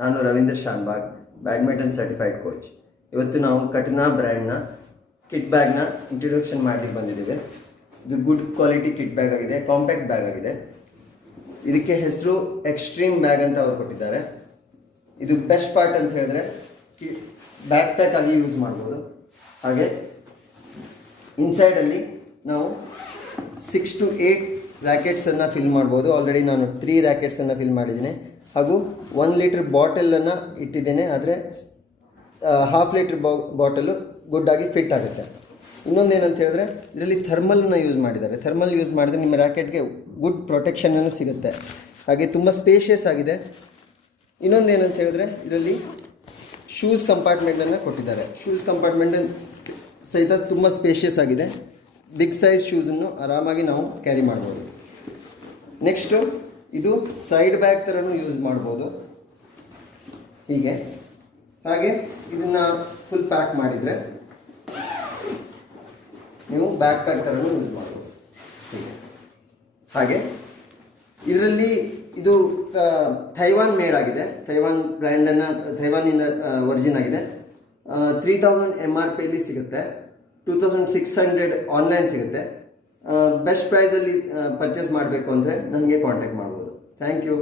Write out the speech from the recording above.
ನಾನು Ravindra Shanbhag, badminton certified coach. ಇವತ್ತು ನಾವು ಕಟ್ನಾ ಬ್ರ್ಯಾಂಡ್ನ ಕಿಟ್ ಬ್ಯಾಗ್ನ ಇಂಟ್ರೊಡಕ್ಷನ್ ಮಾಡಲಿಕ್ಕೆ ಬಂದಿದ್ದೇವೆ. ಇದು ಗುಡ್ ಕ್ವಾಲಿಟಿ ಕಿಟ್ ಬ್ಯಾಗ್ ಆಗಿದೆ, ಕಾಂಪ್ಯಾಕ್ಟ್ ಬ್ಯಾಗ್ ಆಗಿದೆ. ಇದಕ್ಕೆ ಹೆಸರು ಎಕ್ಸ್ಟ್ರೀಮ್ ಬ್ಯಾಗ್ ಅಂತ ಅವರು ಕೊಟ್ಟಿದ್ದಾರೆ. ಇದು ಬೆಸ್ಟ್ ಪಾರ್ಟ್ ಅಂತ ಹೇಳಿದ್ರೆ ಬ್ಯಾಕ್ ಪ್ಯಾಕ್ ಆಗಿ ಯೂಸ್ ಮಾಡ್ಬೋದು. ಹಾಗೆ ಇನ್ಸೈಡಲ್ಲಿ ನಾವು 6 to 8 ರ್ಯಾಕೆಟ್ಸನ್ನು ಫಿಲ್ ಮಾಡ್ಬೋದು. ಆಲ್ರೆಡಿ ನಾನು 3 ರ್ಯಾಕೆಟ್ಸನ್ನು ಫಿಲ್ ಮಾಡಿದ್ದೀನಿ. ಹಾಗೂ 1 ಲೀಟ್ರ್ ಬಾಟಲನ್ನು ಇಟ್ಟಿದ್ದೇನೆ, ಆದರೆ ½ ಲೀಟ್ರ್ ಬಾಟಲು ಗುಡ್ಡಾಗಿ ಫಿಟ್ ಆಗುತ್ತೆ. ಇನ್ನೊಂದೇನಂತ ಹೇಳಿದ್ರೆ ಇದರಲ್ಲಿ ಥರ್ಮಲನ್ನು ಯೂಸ್ ಮಾಡಿದ್ದಾರೆ. ಥರ್ಮಲ್ ಯೂಸ್ ಮಾಡಿದ್ರೆ ನಿಮ್ಮ ರ್ಯಾಕೆಟ್ಗೆ ಗುಡ್ ಪ್ರೊಟೆಕ್ಷನನ್ನು ಸಿಗುತ್ತೆ. ಹಾಗೆ ತುಂಬ ಸ್ಪೇಷಿಯಸ್ ಆಗಿದೆ. ಇನ್ನೊಂದೇನಂತ ಹೇಳಿದ್ರೆ ಇದರಲ್ಲಿ ಶೂಸ್ ಕಂಪಾರ್ಟ್ಮೆಂಟನ್ನು ಕೊಟ್ಟಿದ್ದಾರೆ. ಶೂಸ್ ಕಂಪಾರ್ಟ್ಮೆಂಟ್ ಸಹಿತ ತುಂಬ ಸ್ಪೇಷಿಯಸ್ ಆಗಿದೆ. ಬಿಗ್ ಸೈಜ್ ಶೂಸನ್ನು ಆರಾಮಾಗಿ ನಾವು ಕ್ಯಾರಿ ಮಾಡ್ಬೋದು. ನೆಕ್ಸ್ಟು ಇದು ಸೈಡ್ ಬ್ಯಾಗ್ ಥರನೂ ಯೂಸ್ ಮಾಡ್ಬೋದು ಹೀಗೆ. ಹಾಗೆ ಇದನ್ನು ಫುಲ್ ಪ್ಯಾಕ್ ಮಾಡಿದರೆ ನೀವು ಬ್ಯಾಕ್ ಪ್ಯಾಕ್ ಥರನೂ ಯೂಸ್ ಮಾಡ್ಬೋದು ಹೀಗೆ. ಹಾಗೆ ಇದರಲ್ಲಿ ಇದು ಥೈವಾನ್ ಮೇಡ್ ಆಗಿದೆ. ಥೈವಾನ್ ಬ್ರ್ಯಾಂಡನ್ನು ಥೈವಾನಿಂದ ಒರಿಜಿನ್ ಆಗಿದೆ. 3000 MRPಯಲ್ಲಿ ಸಿಗುತ್ತೆ. 2600 ಆನ್ಲೈನ್ ಸಿಗುತ್ತೆ. ಬೆಸ್ಟ್ ಪ್ರೈಸಲ್ಲಿ ಪರ್ಚೇಸ್ ಮಾಡಬೇಕು ಅಂದರೆ ನನಗೆ ಕಾಂಟ್ಯಾಕ್ಟ್ ಮಾಡ್ಬೋದು. Thank you.